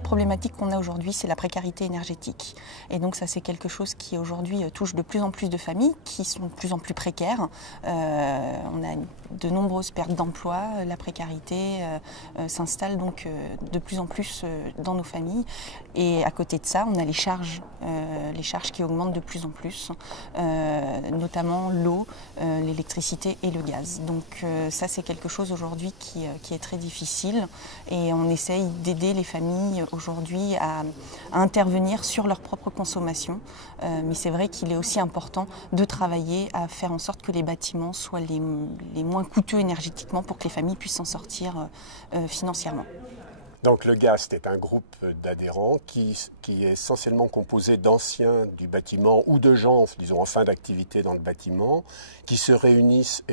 La problématique qu'on a aujourd'hui, c'est la précarité énergétique. Et donc ça, c'est quelque chose qui aujourd'hui touche de plus en plus de familles qui sont de plus en plus précaires. On a de nombreuses pertes d'emploi. La précarité s'installe donc de plus en plus dans nos familles. Et à côté de ça, on a les charges qui augmentent de plus en plus, notamment l'eau, l'électricité et le gaz. Donc ça, c'est quelque chose aujourd'hui qui est très difficile. Et on essaye d'aider les familles aujourd'hui à intervenir sur leur propre consommation. Mais c'est vrai qu'il est aussi important de travailler à faire en sorte que les bâtiments soient les moins coûteux énergétiquement pour que les familles puissent s'en sortir financièrement. Donc le GAST est un groupe d'adhérents qui est essentiellement composé d'anciens du bâtiment ou de gens, disons, en fin d'activité dans le bâtiment, qui se réunissent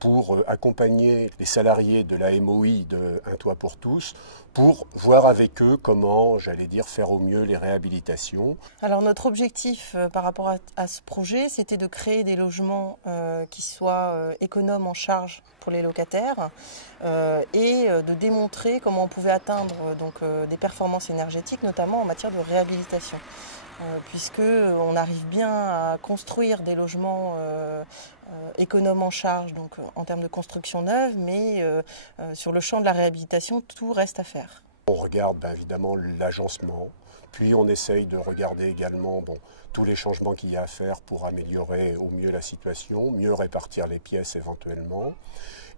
pour accompagner les salariés de la MOI de Un Toit pour tous, pour voir avec eux comment, j'allais dire, faire au mieux les réhabilitations. Alors notre objectif par rapport à ce projet, c'était de créer des logements qui soient économes en charge pour les locataires et de démontrer comment on pouvait atteindre des performances énergétiques, notamment en matière de réhabilitation. Puisqu'on arrive bien à construire des logements économes en charge, donc en termes de construction neuve, mais sur le champ de la réhabilitation, tout reste à faire. On regarde évidemment l'agencement, puis on essaye de regarder également tous les changements qu'il y a à faire pour améliorer au mieux la situation, mieux répartir les pièces éventuellement,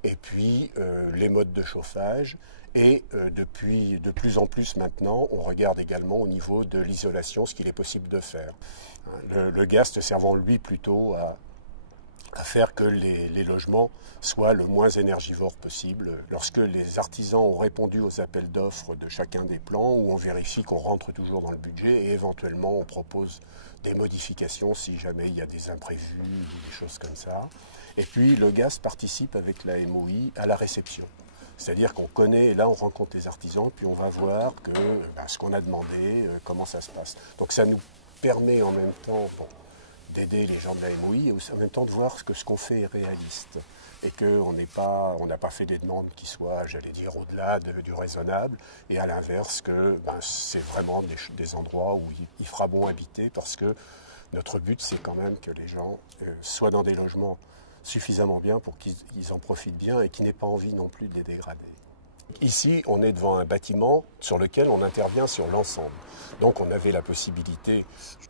et puis les modes de chauffage. Et depuis de plus en plus maintenant, on regarde également au niveau de l'isolation ce qu'il est possible de faire. Le GAST servant lui plutôt à faire que les logements soient le moins énergivores possible. Lorsque les artisans ont répondu aux appels d'offres de chacun des plans, où on vérifie qu'on rentre toujours dans le budget et éventuellement on propose des modifications si jamais il y a des imprévus ou des choses comme ça. Et puis le GAST participe avec la MOI à la réception. C'est-à-dire qu'on connaît, et là on rencontre les artisans, puis on va voir que ce qu'on a demandé, comment ça se passe. Donc ça nous permet en même temps d'aider les gens de la MOI et aussi en même temps de voir ce qu'on fait est réaliste. Et qu'on n'a pas fait des demandes qui soient, j'allais dire, au-delà du raisonnable. Et à l'inverse, que c'est vraiment des endroits où il fera bon habiter, parce que notre but, c'est quand même que les gens soient dans des logements suffisamment bien pour qu'ils en profitent bien et qu'ils n'aient pas envie non plus de les dégrader. Ici, on est devant un bâtiment sur lequel on intervient sur l'ensemble. Donc on avait la possibilité,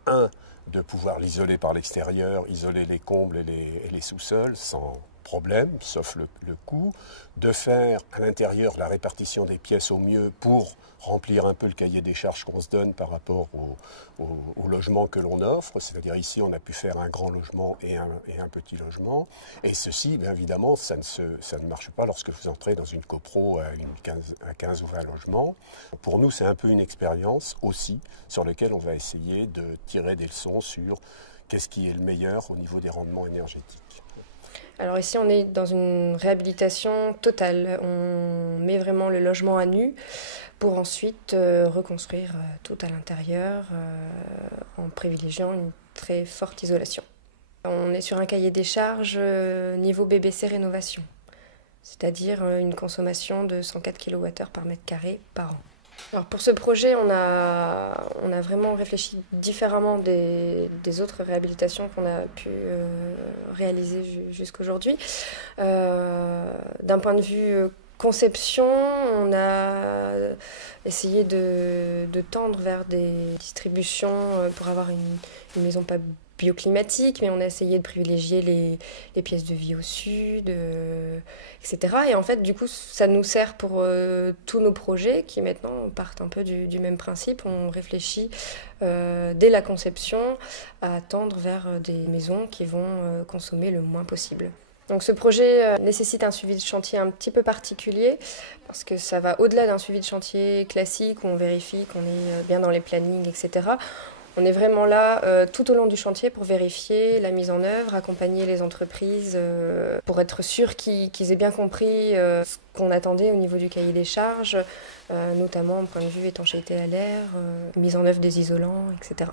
de pouvoir l'isoler par l'extérieur, isoler les combles et les sous-sols sans problème, sauf le coût, de faire à l'intérieur la répartition des pièces au mieux pour remplir un peu le cahier des charges qu'on se donne par rapport au logement que l'on offre. C'est-à-dire ici, on a pu faire un grand logement et un petit logement. Et ceci, bien évidemment, ça ne marche pas lorsque vous entrez dans une copro à 15 ou 20 logements. Pour nous, c'est un peu une expérience aussi sur laquelle on va essayer de tirer des leçons sur qu'est-ce qui est le meilleur au niveau des rendements énergétiques. Alors ici, on est dans une réhabilitation totale. On met vraiment le logement à nu pour ensuite reconstruire tout à l'intérieur en privilégiant une très forte isolation. On est sur un cahier des charges niveau BBC rénovation, c'est-à-dire une consommation de 104 kWh par mètre carré par an. Alors pour ce projet, on a vraiment réfléchi différemment des autres réhabilitations qu'on a pu réaliser jusqu'aujourd'hui. D'un point de vue conception, on a essayé de tendre vers des distributions pour avoir une maison pas bioclimatique, mais on a essayé de privilégier les pièces de vie au sud, etc. Et en fait, du coup, ça nous sert pour tous nos projets qui maintenant partent un peu du même principe. On réfléchit dès la conception à tendre vers des maisons qui vont consommer le moins possible. Donc ce projet nécessite un suivi de chantier un petit peu particulier parce que ça va au-delà d'un suivi de chantier classique où on vérifie qu'on est bien dans les plannings, etc. On est vraiment là tout au long du chantier pour vérifier la mise en œuvre, accompagner les entreprises pour être sûr qu'ils aient bien compris ce qu'on attendait au niveau du cahier des charges, notamment au point de vue étanchéité à l'air, mise en œuvre des isolants, etc.